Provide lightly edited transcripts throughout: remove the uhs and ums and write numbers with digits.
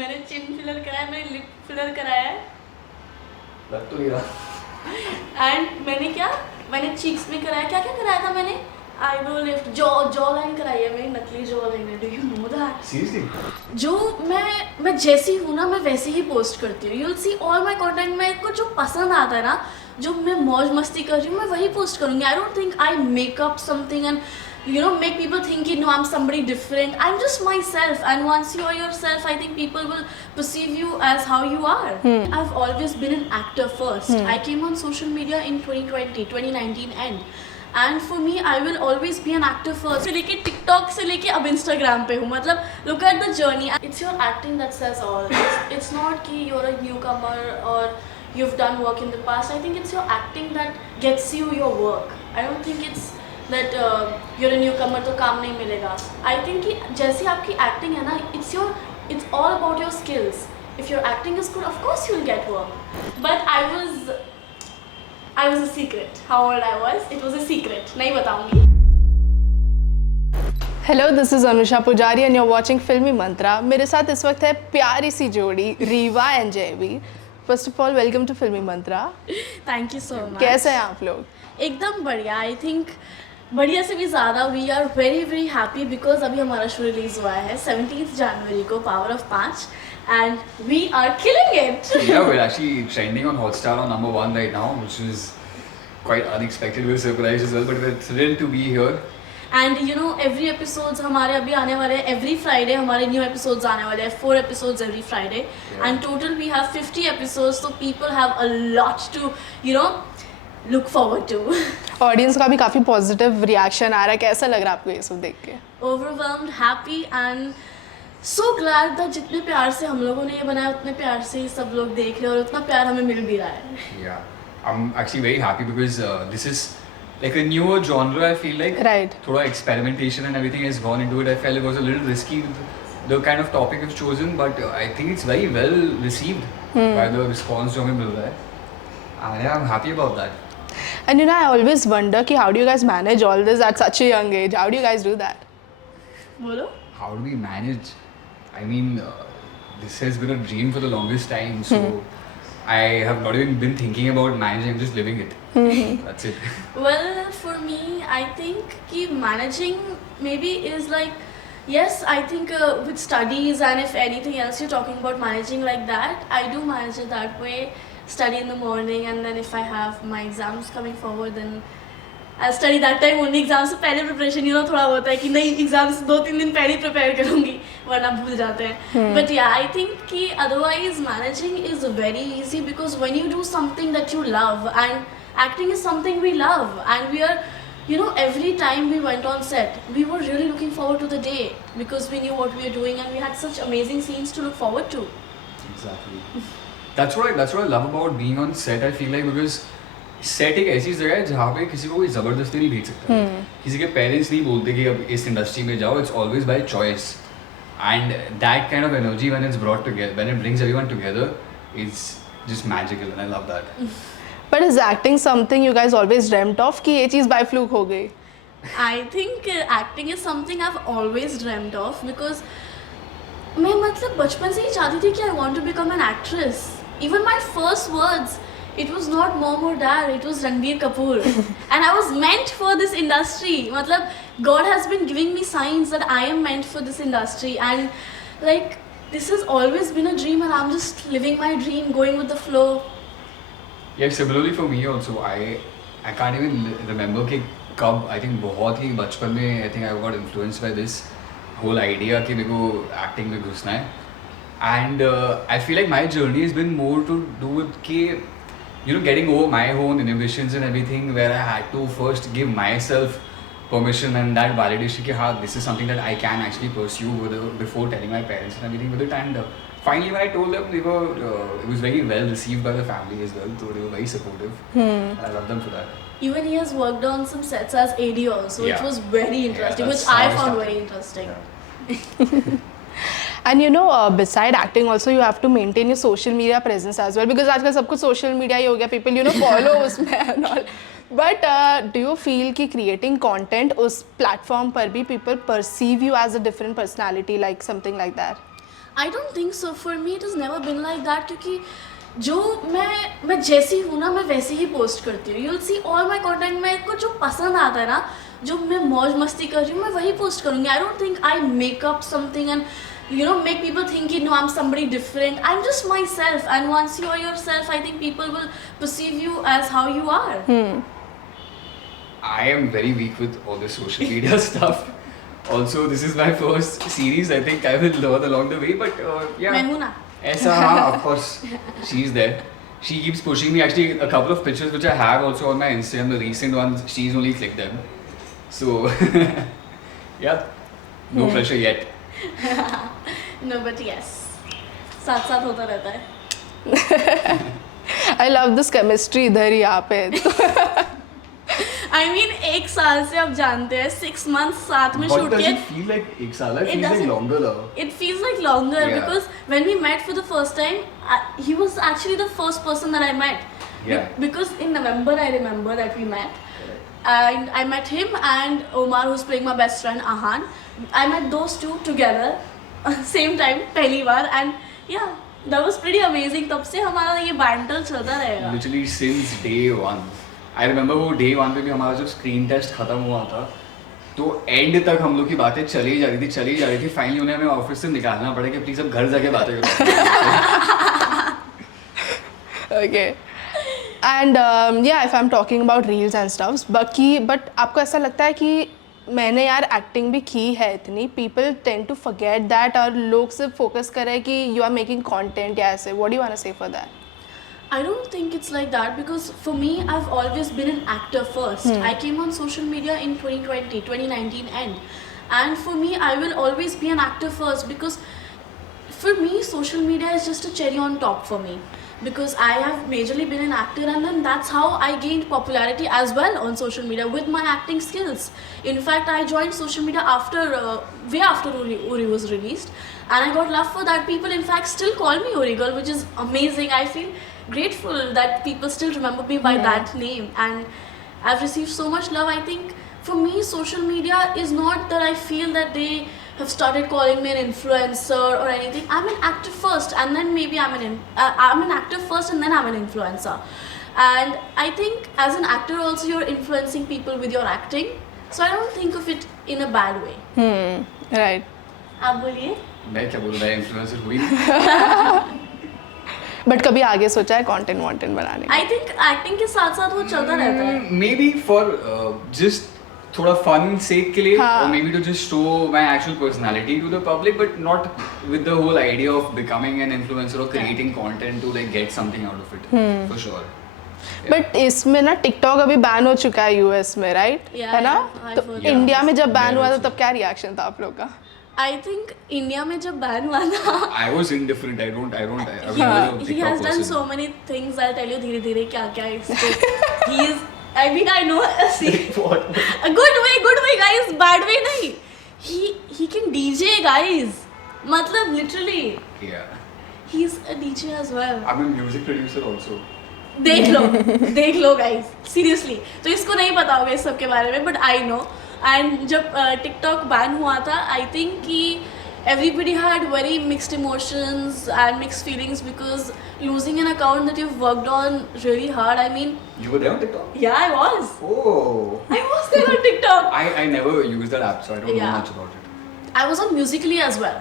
मैंने चिन फिलर कराया, मैंने लिप फिलर कराया है लग तो नहीं रहा। एंड मैंने चीक्स में कराया, क्या क्या कराया था मैंने, आईब्रो लिफ्ट, जॉ लाइन कराई है, मेरी नकली जॉ लाइन है, do you know that? Seriously? जो मैं जैसी हूँ ना, मैं वैसे ही पोस्ट करती हूँ। You'll see all my content, मेरे को जो पसंद आता है ना, जो मैं मौज मस्ती कर रही हूँ, मैं वही पोस्ट करूँगी। आई don't think I make up something and make people think no, I'm somebody different. I'm just myself, and once you are yourself, I think people will perceive you as how you are. I've always been an actor first. I came on social media in 2019 and for me I will always be an actor first. से लेके TikTok से लेके अब Instagram पे हूँ, मतलब look at the journey. It's your acting that says all. It's not कि you're a newcomer or you've done work in the past. I think it's your acting that gets you your work. I don't think it's that you're a newcomer तो काम नहीं मिलेगा. I think कि जैसी आपकी acting है ना, it's all about your skills. If your acting is good, of course you'll get work. But I was a secret. How old I was? It was a secret. नहीं बताऊंगी. Hello, this is Anusha पुजारी and you are watching फिल्मी मंत्रा. मेरे साथ इस वक्त है प्यारी सी जोड़ी Reeva and Jayvi. First of all welcome to Filmy Mantra. Thank you so much. कैसे हैं आप लोग? एकदम बढ़िया. आई थिंक बढ़िया से भी ज़्यादा we are very very happy because अभी हमारा शो रिलीज हुआ है 17 जनवरी को, power of 5, and we are killing it. Yeah, we're actually trending on Hotstar on number 1 right now, which is quite unexpected. We're surprised as well, but we're thrilled to be here. And every episodes हमारे अभी आने वाले हैं. Every Friday हमारे new episodes आने वाले हैं. 4 episodes every Friday and total we have 50 episodes. तो people have a lot to look forward to. Audience का भी काफ़ी पॉजिटिव रिएक्शन आ रहा है. कैसा लग रहा है आपको ये सब देख के? Overwhelmed, happy and so glad that जितने प्यार से हम लोगों ने ये बनाया उतने प्यार से ही सब लोग देख रहे हैं और उतना प्यार हमें मिल भी रहा है. Yeah, I'm actually very happy because this is like a newer genre. I feel like Right. thoda experimentation and everything has gone into it. I felt it was a little risky with the kind of topic we've chosen, but I think it's very well received by the response जो हमें मिल रहा है. And yeah, I'm happy about that. And I always wonder कि how do you guys manage all this at such a young age? How do you guys do that? बोलो. How do we manage? I mean, this has been a dream for the longest time, so I have not even been thinking about managing, I'm just living it. That's it. Well, for me, I think कि managing maybe is like, yes, I think with studies and if anything else you're talking about managing like that, I do manage it that way. Study in the morning and then if I have my exams coming forward, then I'll study that time only. Exams से पहले preparation थोड़ा होता है कि नहीं, exams 2-3 दिन पहले prepare करूँगी वरना भूल जाते हैं. But yeah, I think कि otherwise managing is very easy because when you do something that you love, and acting is something we love, and we are every time we went on set, we were really looking forward to the day because we knew what we were doing and we had such amazing scenes to look forward to. Exactly. That's what I love about being on set. I feel like because set एक ऐसी जगह है जहाँ पे किसी को कोई ज़बरदस्ती नहीं भेज सकता. किसी के पेरेंट्स नहीं बोलते कि अब इस इंडस्ट्री में जाओ. It's always by choice. And that kind of energy when it's brought together, when it brings everyone together, is just magical, and I love that. But is acting something you guys always dreamt of कि ये चीज़ by fluke हो गई? I think acting is something I've always dreamt of because मैं मतलब बचपन से ही चाहती थी कि I want to become an actress. Even my first words, it was not mom or dad, it was Ranbir Kapoor. And I was meant for this industry. मतलब God has been giving me signs that I am meant for this industry. And like this has always been a dream and I'm just living my dream, going with the flow. Yeah, similarly for me also. I can't even remember कि कब, I think बहुत ही बचपन में I think I got influenced by this whole idea कि मेरे को acting में घुसना है. And I feel like my journey has been more to do with कि getting over my own inhibitions and everything, where I had to first give myself permission and that validation कि हाँ, this is something that I can actually pursue before telling my parents and everything with it. And finally when I told them, it was very well received by the family as well, so they were very supportive. And I love them for that. Even he has worked on some sets as AD also, which Yeah. was very interesting, Yeah, which that's I how I found started. very interesting. Yeah. And beside acting also you have to maintain your social media presence as well because आजकल सब कुछ social media ही हो गया. People follow उसमें and all. But do you feel कि creating content उस platform पर भी people perceive you as a different personality, like something like that? I don't think so, for me it is never been like that, क्योंकि जो मैं जैसी हूँ ना मैं वैसे ही पोस्ट करती हूँ. You'll see all my content, मेरे को जो पसंद आता है ना, जो मैं मौज मस्ती कर रही हूँ, मैं वही पोस्ट करूँगी. आई don't think I make up something and make people think no, I'm somebody different. I'm just myself, and once you are yourself, I think people will perceive you as how you are. I am very weak with all the social media stuff. Also, this is my first series. I think I will learn along the way, but yeah. मैं हूँ ना. Aisa, of course, she's there. She keeps pushing me. Actually, a couple of pictures which I have also on my Instagram, the recent ones, she's only clicked them. So, yeah, no pressure yet. No, but yes, साथ साथ होता रहता है. I love this chemistry इधर ही यहाँ पे. I mean, एक साल से आप जानते हैं, 6 months साथ में But shoot does किए. it feel like एक साल? It It feels like doesn't- longer though. It feels like longer Yeah. because when we met for the first time, he was actually the first person that I met. Yeah. Because in November, I remember that we met. And I met him and Omar, who's playing my best friend, Ahan. I met those two together, same time, पहली बार. And yeah, that was pretty amazing. तब से हमारा ये banter चलता रहेगा. Literally since day one. I remember वो day one पे भी हमारा जब screen test खत्म हुआ था, तो end तक हम लोग की बातें चली जा रही थी. Finally उन्हें हमें ऑफिस से निकालना पड़ा कि प्लीज अब घर जाके बातें करो. ओके. एंड या if I am talking about reels and stuffs, but आपको ऐसा लगता है कि मैंने यार एक्टिंग भी की है इतनी, people tend to forget that, और लोग सिर्फ फोकस करें कि यू आर मेकिंग कंटेंट या ऐसे. What do you want to say for that? I don't think it's like that because for me, I've always been an actor first. I came on social media in 2020, 2019 end. And for me, I will always be an actor first because for me, social media is just a cherry on top for me. Because I have majorly been an actor and then that's how I gained popularity as well on social media with my acting skills. In fact, I joined social media after, way after Uri was released. And I got love for that. People in fact still call me Uri Girl, which is amazing. I feel grateful that people still remember me by that name. And I've received so much love. I think for me, social media is not that I feel that they have started calling me an influencer or anything. I'm an actor first, and then maybe I'm an actor first, and then I'm an influencer. And I think as an actor also, you're influencing people with your acting. So I don't think of it in a bad way. Right. आप बोलिए. मैं क्या बोलूँ, मैं influencer हुई नहीं. But कभी आगे सोचा है कंटेंट वॉन्टेंट बनाने का? I think acting के साथ साथ वो चलता रहता है. Maybe for just थोड़ा fun sake के लिए, हाँ. or maybe to just show my actual personality to the public, but not with the whole idea of becoming an influencer or creating content to like get something out of it. For sure. But इसमें ना TikTok अभी ban हो चुका है US में, right? Yeah, है ना? yeah, तो I've heard. इंडिया में जब बैन Yeah, हुआ था also. तब क्या रिएक्शन था आप लोग का? I think इंडिया में जब बैन हुआ था, I was indifferent. I was never a he TikTok has done person. so many things. I'll tell you धीरे धीरे क्या क्या इसको. He is. I mean, I know. See, What? a good way, guys. Bad way नहीं. He can DJ, guys. मतलब literally, Yeah. he's a DJ as well. I'm a music producer also. देख लो guys, seriously. तो इसको नहीं पता होगा इस सब के बारे में, बट आई नो. एंड जब टिकटॉक बैन हुआ था, आई थिंक कि everybody had very mixed emotions and mixed feelings because losing an account that you've worked on really hard. I mean, You were there on TikTok? yeah, I was. Oh. I was there on TikTok. I never used that app, so I don't know Yeah. much about it. I was on Musical.ly as well.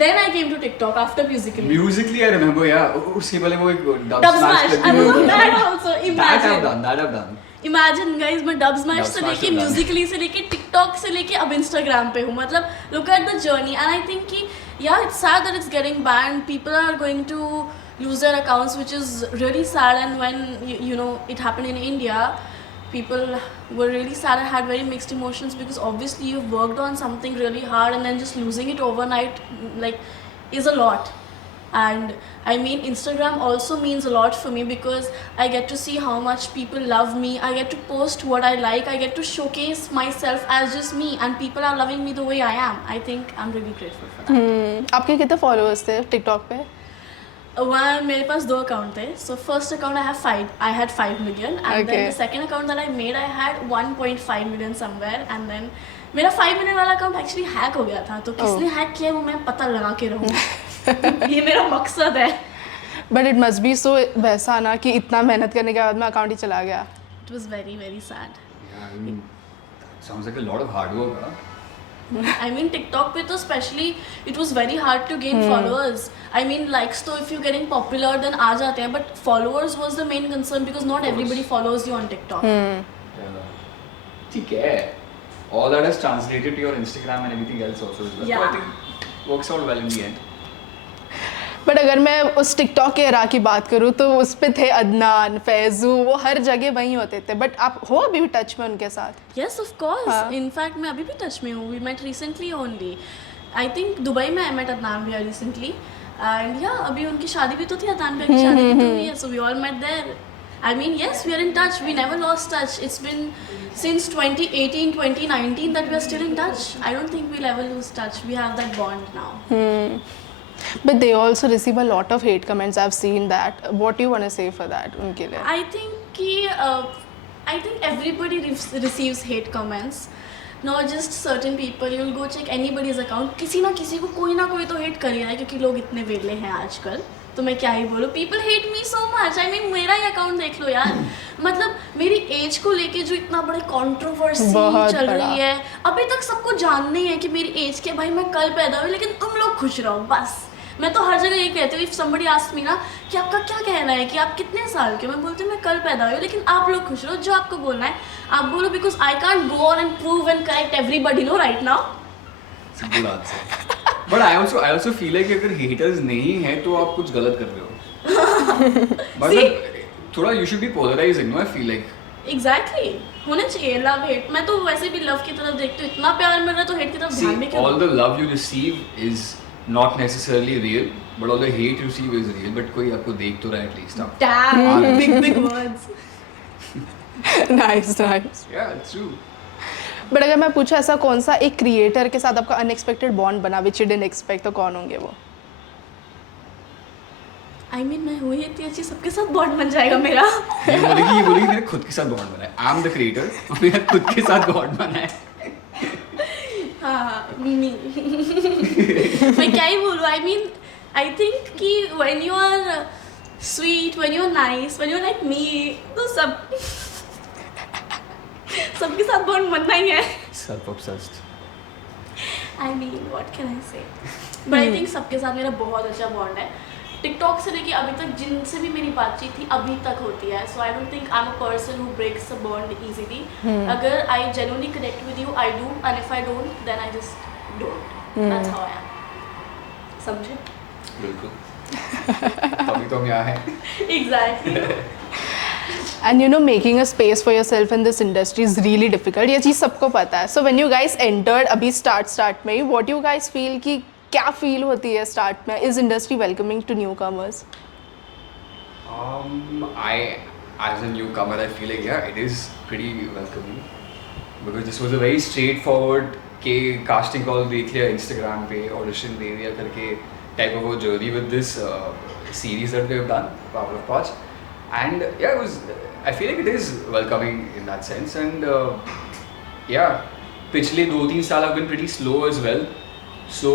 Then I came to TikTok after Musical.ly. Musically, I remember, yeah. उसके पहले वो एक dub Dub smash Smash. करके I was वो on था. that also. Imagine. That I've done. Imagine guys, मैं dub smash Dub से Smash लेके से done. म्यूजिकली से लेके टिकटॉक से लेके अब इंस्टाग्राम पे हूँ. मतलब look at the journey. And I think कि या it's sad that it's getting banned. पीपल आर गोइंग टू lose their accounts, which is really sad. And when you know it happened in India, people were really sad and had very mixed emotions because obviously you've worked on something really hard and then just losing it overnight like is a lot. And I mean, Instagram also means a lot for me because I get to see how much people love me. I get to post what I like. I get to showcase myself as just me, and people are loving me the way I am. I think I'm really grateful for that. आपके कितने followers थे TikTok पे? मेरे पास 2 account थे. So first account I had 5 million, and Okay. then the second account that I made, I had 1.5 million somewhere, and then मेरा 5 minute वाला account actually hack हो गया था, तो किसने हैक किया है वो मैं पता लगा के रहूँ। ये मेरा मकसद है। बट इट मस्ट बी सो वैसा ना कि इतना मेहनत करने के बाद में अकाउंट ही चला गया। It was very very sad. Yeah, I mean, sounds like a lot of hard work, huh? I mean TikTok पे तो especially it was very hard to gain followers. I mean likes तो if you're getting popular then आ जाते हैं, but followers was the main concern because not everybody follows you on TikTok. Yeah. ठीक है. All that is translated to your Instagram and everything else also as well. So Yeah. I think works out well in the end. But अगर मैं उस TikTok के era की बात करूँ तो उस पे थे अदनान, फैजू, वो हर जगह वहीं होते थे। बट आप हो अभी भी टच में उनके साथ? Yes, of course. हाँ. In fact मैं अभी भी टच में हूँ. We met recently only. I think Dubai में I met अदनान भैया recently. And yeah, अभी उनकी शादी भी तो थी, अदनान भैया की शादी भी तो हुई है. So we all met there. I mean yes, we are in touch. We never lost touch. It's been since 2018, 2019 that we are still in touch. I don't think we'll ever lose touch. We have that bond now. But they also receive a lot of hate comments. I've seen that. What do you want to say for that उनके लिए? I think everybody receives hate comments. Not just certain people. You'll go check anybody's account. किसी ना किसी को कोई ना कोई तो hate कर ही रहा है, क्योंकि लोग इतने वेले हैं आजकल. तो मैं क्या ही बोलूँ. People hate me so much. I mean मेरा ही account देख लो यार. मतलब मेरी एज को लेके जो इतना बड़ा कंट्रोवर्सी चल रही है, अभी तक सबको जानना ही है कि मेरी एज के, भाई मैं कल पैदा हुई, लेकिन तुम लोग खुश रहो बस. मैं तो हर जगह ये कहती हूँ, इफ समबडी आस्क्स मी ना कि आपका क्या कहना है कि आप कितने साल के, मैं बोलती हूँ मैं कल पैदा हुई, लेकिन आप लोग खुश रहो, जो आपको बोलना है आप बोलो, because I can't go on and prove and correct everybody know right now. Simple answer. But I also feel like अगर haters नहीं है तो आप कुछ गलत कर रहे हो. मतलब थोड़ा you should be polarizing, no? I feel like. Exactly होने चाहिए लव हेट. मैं तो वैसे भी लव की तरफ देखती हूँ, इतना प्यार मिल रहा है तो हेट की तरफ ध्यान भी See, क्यों. all the love you receive is not necessarily real, but all the hate you receive is real. But कोई आपको देख तो रहा है at least. Damn, big words. Nice, nice. Yeah, it's true. But अगर मैं पूछूं ऐसा कौन सा एक क्रिएटर के साथ आपका अनएक्सपेक्टेड बॉन्ड बना विच यू डिडंट एक्सपेक्ट, तो कौन होंगे वो? I mean मैं हुई इतनी अच्छी, सबके साथ बॉन्ड बन जाएगा मेरा. ये बोलेगी मेरे खुद के साथ बॉन्ड बना है. आई एम द क्रिएटर, मेरा खुद के साथ बॉन्ड बना है. हाँ मी. मैं क्या ही बोलूँ. I mean I think कि when you are sweet, when you are nice, when you are like me, तो सबके साथ बॉन्ड बनना ही है. Self obsessed. I mean what can I say? But I think सबके साथ मेरा बहुत अच्छा बॉन्ड है. टिकटॉक से लेके अभी तक जिनसे भी मेरी बातचीत थी अभी तक होती है. So I don't think I am a person who breaks a bond easily. अगर I genuinely connect with you I do, and if I don't then I just don't. That's how I am. समझे? बिल्कुल. तभी तो हम यहाँ हैं. Exactly. And you know making a space for yourself in this industry is really difficult. ये चीज़ सबको पता है. So when you guys entered अभी स्टार्ट में, व्हाट यू गाइस फील कि क्या फील होती है स्टार्ट में? Is industry welcoming to newcomers? As a newcomer, I feel like it is pretty welcoming because this was a very straightforward के casting call देख लिया Instagram पे, audition दे दिया करके type of a journey with this series that we have done, Power of Poch, and I feel like it is welcoming in that sense, and पिछले 2-3 साल have been pretty slow as well. So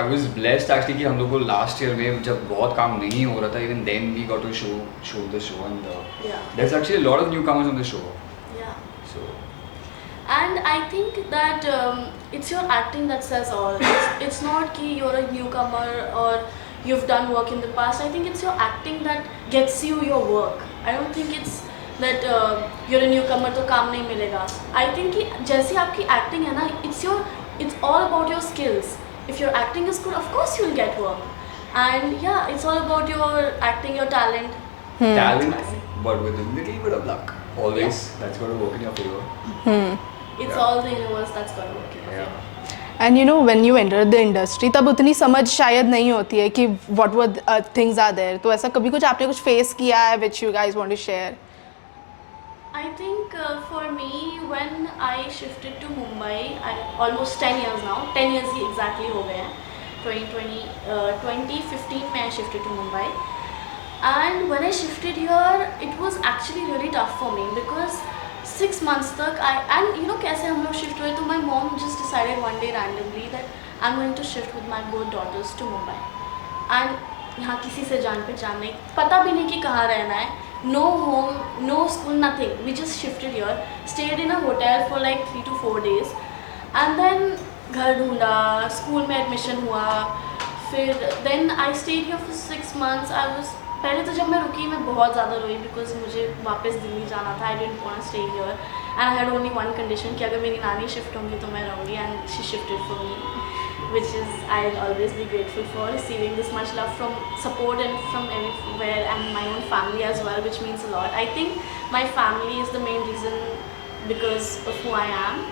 I was blessed actually कि हम लोग को last year में जब बहुत काम नहीं हो रहा था, even then we got to show the show, and there's actually a lot of newcomers on the show. Yeah. So And I think that it's your acting that says all. It's not कि you're a newcomer or you've done work in the past. I think it's your acting that gets you your work. I don't think it's that you're a newcomer तो काम नहीं मिलेगा. I think कि जैसी आपकी acting है ना, it's all about your skills. If your acting is good, of course you'll get work. And yeah, it's all about your acting, your talent. talent, but with a little bit of luck. Always, that's got to work in your favor. It's all the universe that's got to work in your favor. And you know when you enter the industry तब उतनी समझ शायद नहीं होती है कि what were things are there. तो ऐसा कभी कुछ आपने कुछ फेस किया है which you guys want to share? I think for me, when I shifted to Mumbai, almost 10 years now, 10 years he exactly हो गए हैं. 2015 में I shifted to Mumbai, and when I shifted here, it was actually really tough for me because 6 months तक and you know कैसे हम लोग shift हुए, तो my mom just decided one day randomly that I'm going to shift with my both daughters to Mumbai. And यहाँ किसी से जान पहचान नहीं, पता भी नहीं कि कहाँ रहना है, no home, no school, nothing. We just shifted here, stayed in a hotel for like 3 to 4 days, and then घर ढूंढा, स्कूल में एडमिशन हुआ, फिर then I stayed here for 6 months. पहले तो जब मैं रुकी मैं बहुत ज़्यादा रोई बिकॉज मुझे वापस दिल्ली जाना था. I didn't want to stay here and I had only one condition कि अगर मेरी नानी शिफ्ट होंगी तो मैं रहूँगी, and she shifted for me, which is I'll always be grateful for receiving this much love from support and from everywhere, and my own family as well, which means a lot. I think my family is the main reason because of who I am,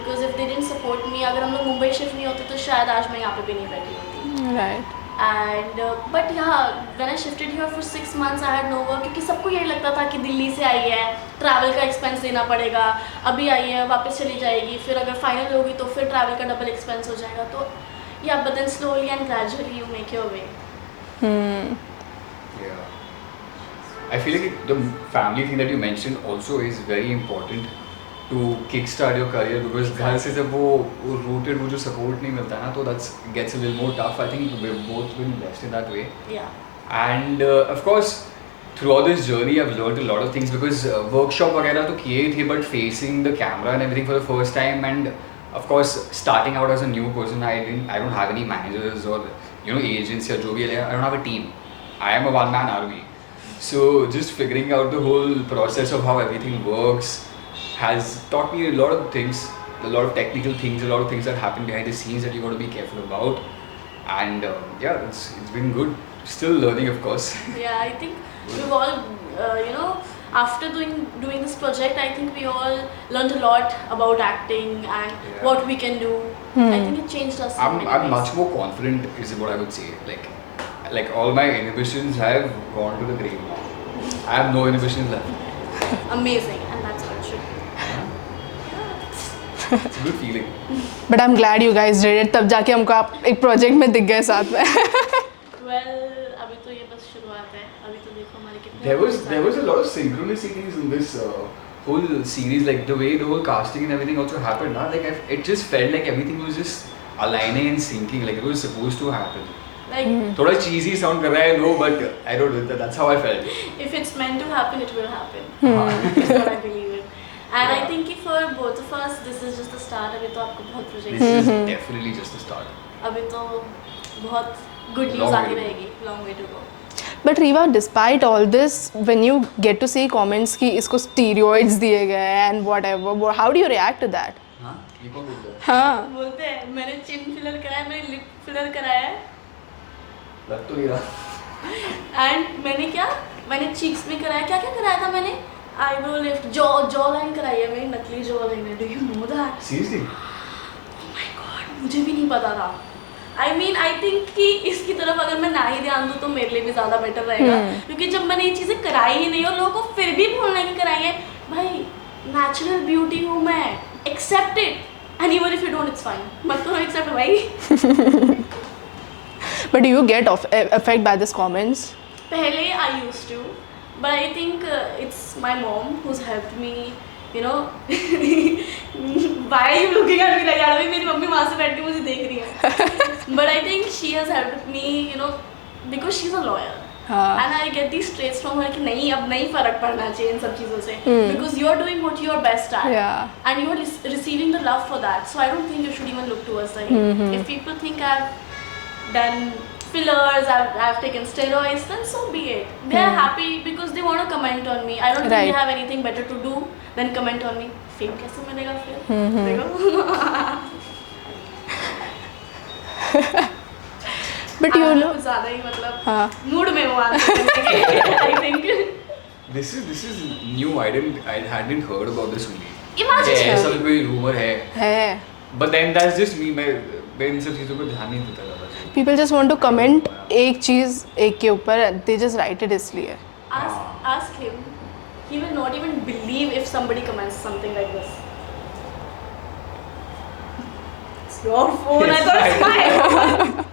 because if they didn't support me, अगर हम लोग Mumbai shift नहीं होते तो शायद आज मैं यहाँ पे भी नहीं बैठी होती. Right. And but yeah, when I shifted here for 6 months I had no work, क्योंकि सबको यही लगता था कि दिल्ली से आई है, ट्रैवल का एक्सपेंस देना पड़ेगा, अभी आई है वापस चली जाएगी, फिर अगर फाइनल होगी तो फिर ट्रैवल का डबल एक्सपेंस हो जाएगा. तो yeah, but then slowly and gradually you make your way. Yeah. I feel like the family thing that you mentioned also is very important to kickstart your career, because घर से जब वो rooted वो जो support नहीं मिलता ना, तो that gets a little more tough. I think we've both been blessed in that way. Yeah. And of course throughout this journey I've learned a lot of things, because workshop वगैरह तो किए थे, but facing the camera and everything for the first time, and of course starting out as a new person, I don't have any managers or agents या जो भी है, I don't have a team. I am a one man army. So just figuring out the whole process of how everything works has taught me a lot of things, a lot of technical things, a lot of things that happen behind the scenes that you got to be careful about. And yeah, it's been good. Still learning, of course. Yeah, I think we've all after doing this project, I think we all learned a lot about acting and what we can do. I think it changed us. I'm much more confident, is what I would say. Like all my inhibitions have gone to the grave now. I have no inhibitions left. Amazing, and that's how it should be. It's a good feeling. But I'm glad you guys did it. तब जाके हमको आप एक project में दिख गए साथ में. Well, अभी तो ये बस शुरुआत है. अभी तो देखो हमारे कितने. There was a lot of synchronicities in this whole series, like the way the whole casting and everything also happened. Nah? Like it just felt like everything was just aligning and syncing, like it was supposed to happen. Like थोड़ा cheesy sound कर रहा है, no, but I don't know. That's how I felt. if it's meant to happen, it will happen. That's what I believe in. And I think कि for both of us, this is just the start. अभी तो आपको बहुत projects. This is definitely just the start. अभी तो बहुत good news Long way आगे to go. रहेगी. Long way to go. But Riva, despite all this, when you get to see comments कि इसको steroids दिए गए and whatever, how do you react to that? हाँ, ये कौन बोलता है? हाँ. बोलते हैं मैंने chin filler कराया, मैंने lip filler कराया है, लग तो नहीं रहा. and मैंने cheeks में कराया. क्या कराया था मैंने? Eyebrow lift, jaw line कराई है, मेरी नकली jaw line है. Do you know that? Seriously? Oh my God, मुझे भी नहीं पता था. I mean, I think कि इसकी तरफ अगर मैं ना ही ध्यान दूँ तो मेरे लिए भी ज़्यादा बेटर रहेगा, क्योंकि जब मैंने ये चीज़ें कराई ही नहीं और लोगों को फिर भी बोलना कि कराई है, भाई नेचुरल ब्यूटी हूँ मैं, accept it, and even if you don't, it's fine. मत करो accept भाई. But do you get affected by these comments? पहले I used to, but I think it's my mom who's helped me. Why are you looking at me like that? अभी मेरी mummy वहाँ से बैठ के मुझे देख रही है. But I think she has helped me, because she's a lawyer. And I get these traits from her कि नहीं अब नहीं फर्क पड़ना चाहिए इन सब चीज़ों से, because you're doing what you're best at. Yeah. And you're receiving the love for that. So I don't think you should even look towards the hate. If people think I've done fillers, I've taken steroids, then so be it. They are happy because they want to comment on me. I don't think they have anything better to do than comment on me. Fame कैसे मिलेगा फिर? देखो. But you know, ज़्यादा ही मतलब mood में वो answer करने के. I think. This is new. I hadn't heard about this only. Imagine. ऐसा भी कोई rumor है. But then that's just me. मैं इन सब चीज़ों पर ध्यान नहीं देता था. people just want to comment एक चीज़ एक के ऊपर, they just write it इसलिए. Ask him. He will not even believe if somebody comments something like this. It's your phone. I thought it's mine.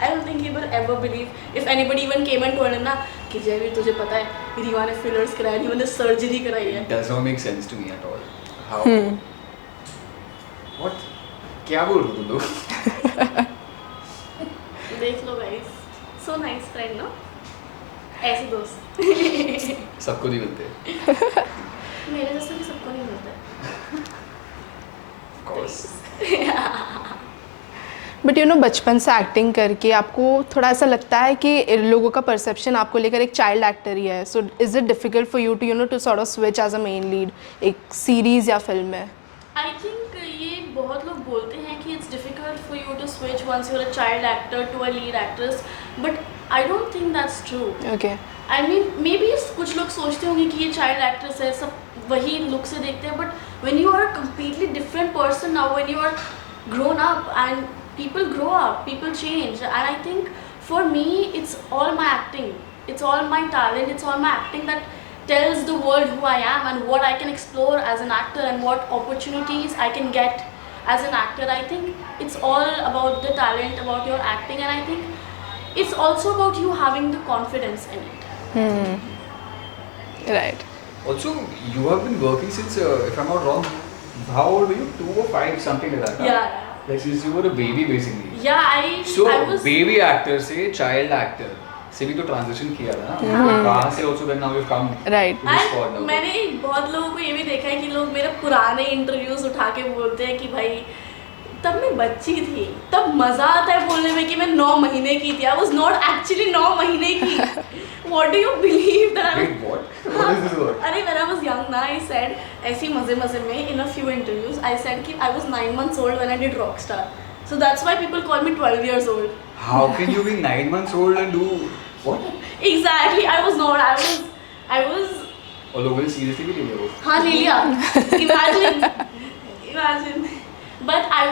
I don't think he will ever believe. If anybody even came and told him ना कि जयवीर तुझे पता है रीवा ने fillers कराए, रीवा ने surgery कराई है. It does not make sense to me at all. How? What? क्या बोल रहे हो तुम लोग? देख लो guys. So nice friend ना? ऐसे दोस्त. सबको नहीं मिलते. मेरे जैसे भी सबको नहीं मिलता. Of course. But you know बचपन से एक्टिंग करके आपको थोड़ा ऐसा लगता है कि लोगों का परसेप्शन आपको लेकर एक चाइल्ड एक्टर ही है, so is it difficult for you to you know to sort of switch as a main lead एक सीरीज़ या फिल्म में? आई थिंक ये बहुत लोग बोलते हैं कि it's difficult for you to switch once you are a child actor to a lead actress, but I don't think that's true. Okay. I mean may be कुछ लोग सोचते होंगे कि ये चाइल्ड एक्ट्रेस है, सब वही लुक से देखते हैं, but when you are a completely different person now, when you are grown up and people grow up, people change, and I think for me it's all my acting, it's all my talent, it's all my acting that tells the world who I am and what I can explore as an actor and what opportunities I can get as an actor. I think it's all about the talent, about your acting, and I think it's also about you having the confidence in it. Right. Also, you have been working since, if I'm not wrong, how old were you? 2 or 5, something like that. Huh? Yeah. Like since you were a baby basically. Yeah, So I was baby actor से child actor से भी तो transition किया था ना. वहाँ से also then now you've come Right. to this spot and now. मैंने बहुत लोगों को ये भी देखा है कि लोग मेरे पुराने इंटरव्यूज उठा के बोलते हैं कि भाई तब मैं बच्ची थी, तब मज़ा आता है बोलने में कि मैं 9 महीने की थी. I was not actually 9 महीने की. What do you believe that I was? Wait, what? What is this word? अरे when I was young ना, I said ऐसे ही मज़े में in a few interviews I said कि I was 9 months old when I did Rockstar. So that's why people call me 12 years old. How can you be 9 months old and do what? Exactly, I was not. I was. और लोगों ने seriously भी ले लिया वो. हाँ ले लिया. Imagine. But I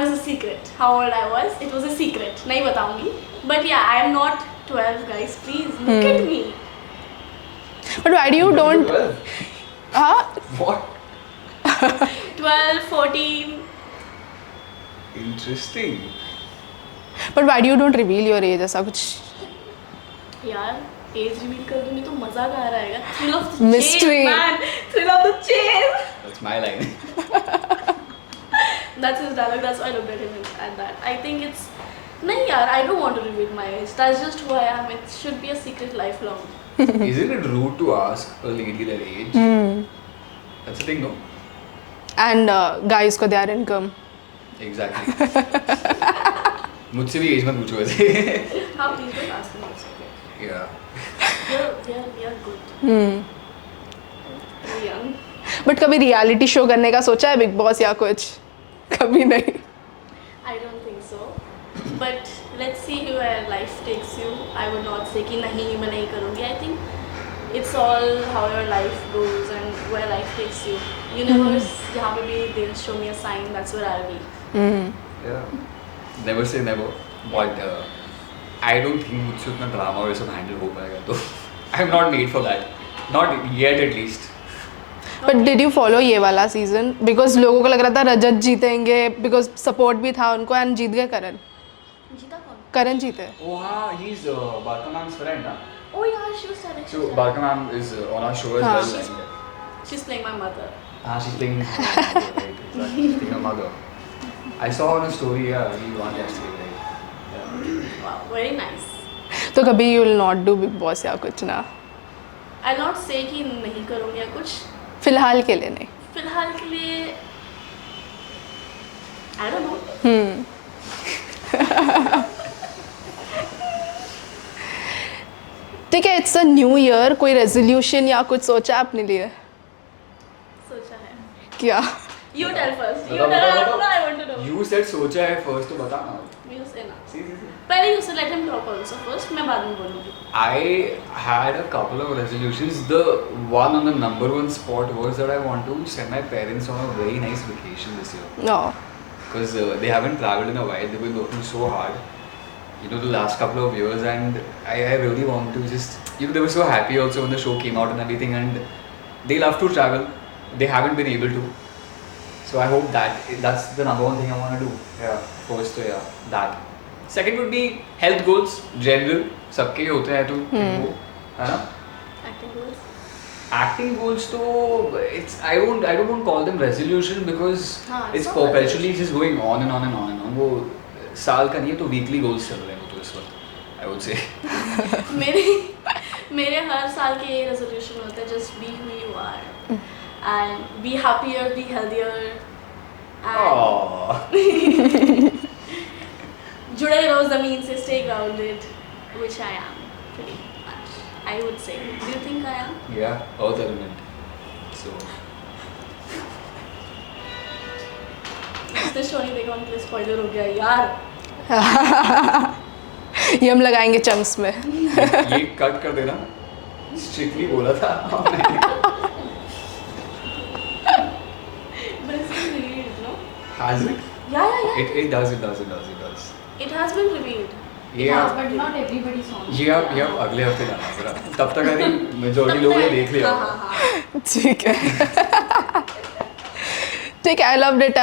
was a secret. How old I was? It was a secret. नहीं बताऊंगी. But yeah, I am not 12, guys. Please look at me. But why do you don't? 12? हाँ. What? 12, 14. Interesting. But why do you don't reveal your age ऐसा कुछ? यार as reveal कर दूंगी तो मजा कहाँ रहेगा? Thrill of the Mystery. chase, man. Thrill of the chase. That's my line. That's his dialogue. That's why I looked at him at that. I think it's नहीं यार. I don't want to reveal my age. That's just who I am. It should be a secret lifelong. Isn't it rude to ask a lady their age? That's the thing, no? And guys को their income. Exactly. मुझसे भी as मत पूछो वैसे. हाँ please don't ask me. It's okay. Yeah. You're good. You're young. But कभी reality show करने का सोचा है बिग बॉस या कुछ? कभी नहीं. I don't think so. But let's see where life takes you. I would not say कि नहीं मैं नहीं करूँगी. I think it's all how your life goes and where life takes you. Universe जहाँ पे भी they'll show me a sign. That's where I'll be. Yeah. Never say never. But I don't think मुझसे उतना drama वैसे handle हो पाएगा तो I'm not made for that. Not yet at least. But did you follow ये वाला season? Because लोगों को लग रहा था रजत जीतेंगे बिकॉज सपोर्ट भी था उनको एंड जीत गए करण. जीता कौन? करण जीते. Oh हाँ, he's Barka ma'am's friend, huh? Oh yeah, she was telling. So Barka ma'am is on our show as हाँ. well. She's playing my mother. She's playing right, exactly. She's playing her mother. I saw her on a story, yeah, he won yesterday, right? Yeah. Wow, very nice. तो कभी you will not do big boss या कुछ ना? I'll not say कि नहीं करूँगी या कुछ. फिलहाल के लिए नहीं. फिलहाल के लिए I don't know. ठीक है, इट्स अ न्यू ईयर, कोई रेजोल्यूशन या कुछ सोचा अपने लिए? सोचा है. क्या? You tell first. You बताओ, tell. बताओ, I बताओ. want to know. You said सोचा है first तो बता ना. You say ना. See. पहले you say let him talk also first. मैं बाद में बोलूँगी. I had a couple of resolutions. The one on the number one spot was that I want to send my parents on a very nice vacation this year. No. Because they haven't traveled in a while. They've been working so hard, the last couple of years, and I really want to just, they were so happy also when the show came out and everything, and they love to travel. They haven't been able to. So I hope that's the number one thing I want to do. Yeah, first, that. Second would be health goals general, सबके होते हैं, तो वो है ना. Acting goals. Acting goals तो it's I don't want to call them resolution because हाँ, it's it's not perpetually just going on and on and on and on. वो साल का नहीं है, तो weekly goals चल रहे हैं वो तो इस वक्त I would say. मेरे हर साल के ये रेजोल्यूशन होते हैं, just be who you are and be happier, be healthier and Aww. जुड़े रहो ज़मीन से, stay grounded, which I am pretty much, I would say. Do you think I am? Yeah, earth element. So इसने show नहीं देखा, उनके लिए spoiler हो गया यार. ये हम लगाएंगे चंक्स में. ये कट कर देना. Strictly बोला था. But it's been revealed, no? Has it? Yeah. It does. It has been revealed. ये हाँ, आप but not everybody saw. ये आप अगले हफ्ते जाना जरा. तब तक आई थिंक मेजॉरिटी लोगों ने देख लिया. हाँ. ठीक है. ठीक है, आई लव इट.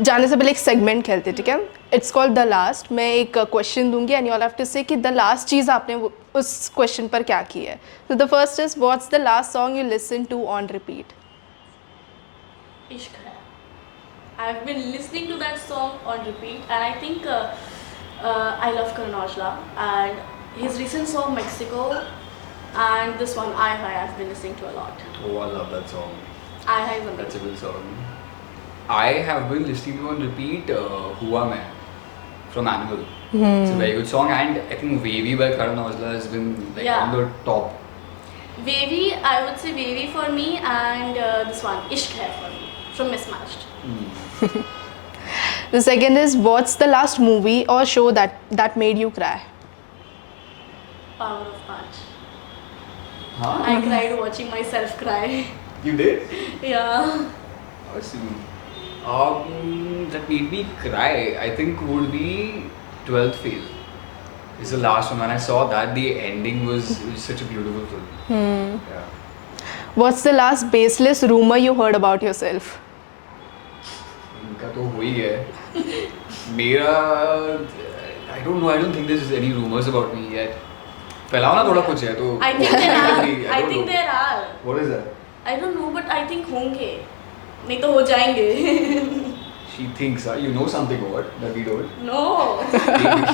जाने से पहले एक सेगमेंट खेलते हैं, ठीक है? It's called the last. मैं एक क्वेश्चन दूंगी and you all have to say कि द लास्ट चीज़ आपने उस क्वेश्चन पर क्या की है. तो the first is what's the last song you listen to on repeat. Ishq Hai. I've been listening to that song on repeat, and I think I love Karan Aujla and his recent song Mexico, and this one I High I've been listening to a lot. Oh, I love that song. I High is That's a amazing. good song. I have been listening to on repeat Hua Main from Animal. It's a very good song, and I think Wavy by Karan Aujla has been like Yeah. on the top. Wavy, I would say Wavy for me, and this one Ishq Hai for me from Mismatched. The second is what's the last movie or show that made you cry. Power of Panch. Huh? I cried watching myself cry. You did? Yeah. Awesome. That made me cry. I think would be 12th Fail. It's the last one. When I saw that, the ending was such a beautiful film. Yeah. What's the last baseless rumor you heard about yourself. इनका तो हो ही है. मेरा I don't know. I don't think there's any rumors about me yet. फैलाओ ना थोड़ा कुछ है तो. I think there are. I I don't think know. there are. What is that? I don't know, but I think होंगे. नहीं तो हो जाएंगे. She thinks, you know something about that we don't. No.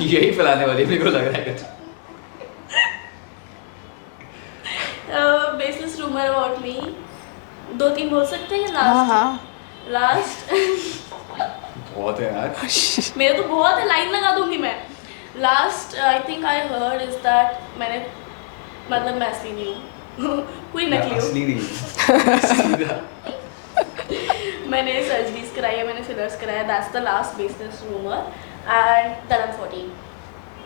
यही फैलाने वाली मेरे को लग रहा है. Baseless rumor about me. 2-3 बोल सकते हैं हाँ last. हाँ. Last. बहुत है यार. मेरे तो बहुत है, लाइन लगा दूंगी मैं. Last I think I heard is that मैंने मतलब मैं असली नहीं हूँ. कोई नकली हूँ. असली नहीं. सीधा. मैंने सर्जरीज कराई है, मैंने फिलर्स कराया. That's the last baseless rumor, and that I'm 14.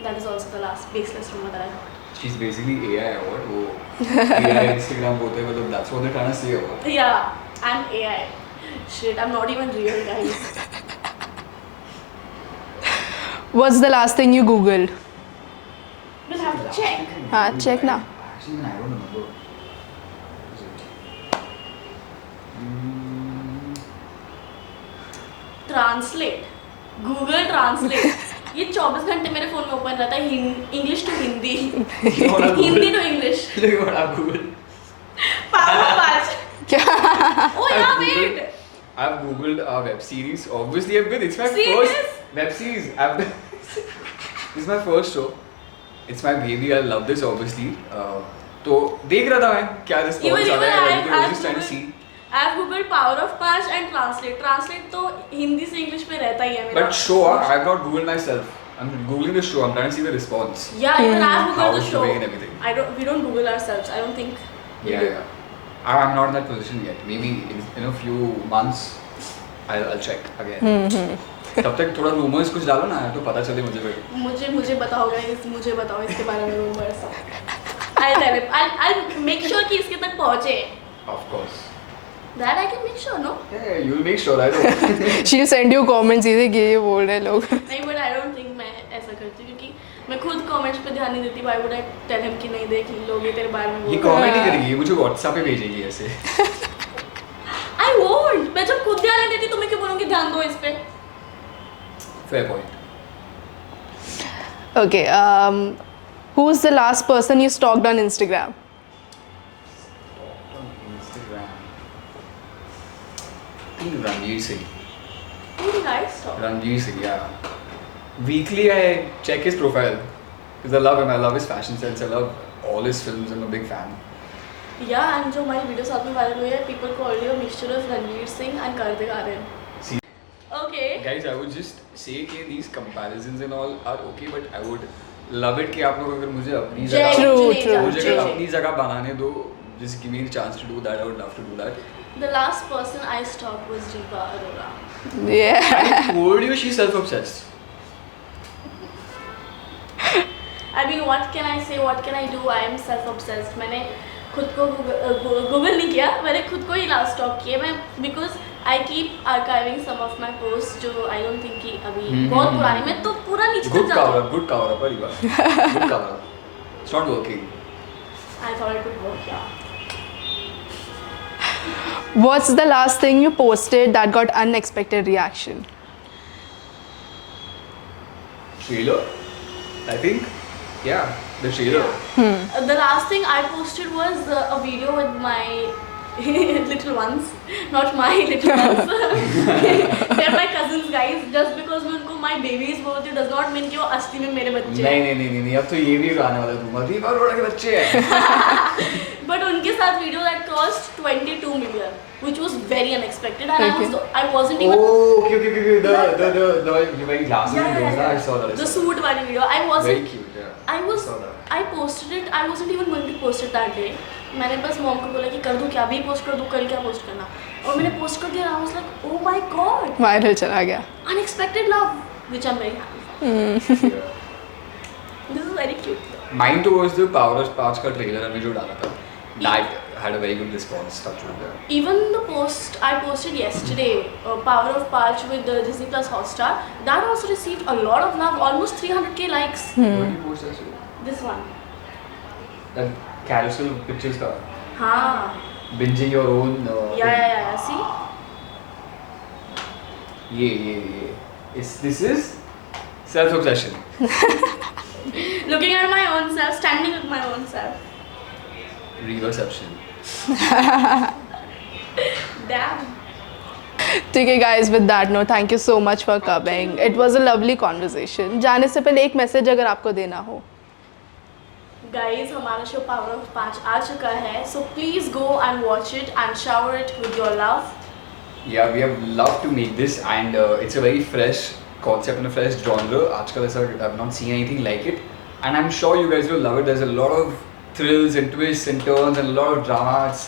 That is also the last baseless rumor that I heard. She's basically AI or what? वो AI Instagram बोलते हैं, मतलब that's what they're trying to say about. Yeah, I'm AI. Shit, I'm not even real, guys. What's the last thing you googled. We'll have to check. हाँ, check ना. Actually, I don't remember. Is it? Translate. Google Translate. ये 24 घंटे मेरे phone में open रहता है. English to Hindi. Hindi to English. Look what I googled. Power Patch. क्या? Oh yeah, wait. I've googled a web series. Obviously, I've been. It's my Serious? first web series. I've been. This is my first show. It's my baby. I love this obviously. तो देख रहा था मैं क्या response Even आ रहा है. I was I've just trying to see. I've googled Power of Patch and Translate. Translate तो हिंदी से इंग्लिश में रहता ही है मेरा. But show, I've not googled myself. I'm googling the show. I'm trying to see the response. Yeah, even I've How googled the it's show. doing and everything. We don't Google ourselves. I don't think. we Yeah, do. yeah. I'm not in that position yet. Maybe in a few months, I'll check again. तब तक थोड़ा rumors कुछ डालो ना तो पता चले मुझे फिर. मुझे बताओ guys, मुझे बताओ इसके बारे में rumors. I'll tell him. I'll make sure कि इसके तक पहुँचे. Of course. That I can make sure, no? Yeah, you'll make sure. I know. She'll send you comments either कि ये बोल रहे लोग. नहीं, but I don't think मैं ऐसा करती हूँ क्योंकि मैं खुद comments पे ध्यान नहीं देती. Why would I tell him कि नहीं देख लोग ये तेरे बारे में ये बोल रहे comment ही करेगी. ये मुझे WhatsApp पे भेजेगी ऐसे. हैं. I won't. मैं जब खुद ध्यान नहीं देती तो मैं क्यों बोलूँगी ध्यान दो इस पे? Fair point. Okay. Who's the last person you stalked on Instagram? On Instagram. I think Ranveer Singh. Who did I stalk? Ranveer Singh, yeah. Weekly I check his profile because I love him. I love his fashion sense. I love all his films. I'm a big fan. Yeah, and जो हमारी video साथ में viral हुई है, people called you a mixture of Ranveer Singh and Kartik Aaryan. See, Okay. guys, I would just say कि these comparisons and all are okay, but I would love it कि आप लोग अगर मुझे अपनी Jay, जगह True, Jay, true. मुझे Jay, अगर Jay. अपनी जगह बनाने दो, just give me the chance to do that. I would love to do that. The last person I stalked was Riva Arora. Yeah. I told you she's self-obsessed. I mean, what can I say? What can I do? I am self-obsessed. मैंने खुद को Google नहीं किया, मैंने खुद को ही last stalk किया मैं, because I keep archiving some of my post जो आई डोंट थिंक कि अभी बहुत पुरानी, मैं तो पूरा नीचे तक Good जाती cover हूँ. up, good cover up, Ariba. Good cover up. It's not working. I thought it would work, yeah. What's the last thing you posted that got unexpected reaction? Trailer, I think. Yeah, the trailer. The last thing I posted was a video with my little ones, not my little ones. They're my cousins, guys. Just because मैं उनको my babies बोलती हूँ does not mean कि वो असली में मेरे बच्चे हैं. नहीं अब तो ये भी आने वाला है तुम्हारा रिवा अरोड़ा के बच्चे हैं. But उनके साथ video that cost 22 million, which was very unexpected, and Okay. I wasn't even. Oh, okay. The very glasses and those. I saw that. The suit वाली video. I Very wasn't. cute. Yeah. I saw that. I posted it. I wasn't even going to post it that day. मैंने बस mom को बोला कि कर दूँ क्या, अभी पोस्ट कर दूँ, कल क्या पोस्ट करना, और मैंने पोस्ट कर दिया. I was like, oh my god, Viral चला गया. unexpected love, which I'm very happy. Yeah. This is very cute. Mine too was the Power of Parch का trailer हमने जो डाला था. That had a very good response. Touch wood there. Even the post I posted yesterday, Power of Parch with the Disney Plus Hotstar, that also received a lot of love, almost 300k likes. What did you post that? This one. That carousel pictures का. हाँ. Binging your own. Yeah. See? Yeah. This is self-obsession. Looking at my own self, standing with my own self. Reverseception. Damn. ठीक है guys, with that note, thank you so much for coming. It was a lovely conversation. जाने से पहले एक message अगर आपको देना हो. Guys, हमारा शो Power of 5 आ चुका है, so please go and watch it and shower it with your love. Yeah, we have loved to make this, and it's a very fresh concept and a fresh genre. आजकल ऐसा I've not seen anything like it, and I'm sure you guys will love it. There's a lot of thrills and twists and turns and a lot of drama. It's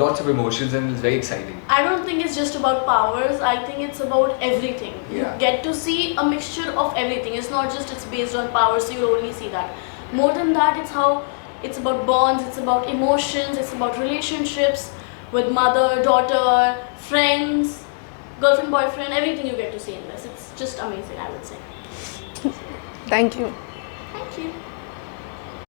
lots of emotions and it's very exciting. I don't think it's just about powers. I think it's about everything. You Yeah. get to see a mixture of everything. It's not just it's based on powers, so you only see that. More than that, it's about bonds, it's about emotions, it's about relationships with mother, daughter, friends, girlfriend, boyfriend, everything you get to see in this. It's just amazing, I would say. Thank you. Thank you.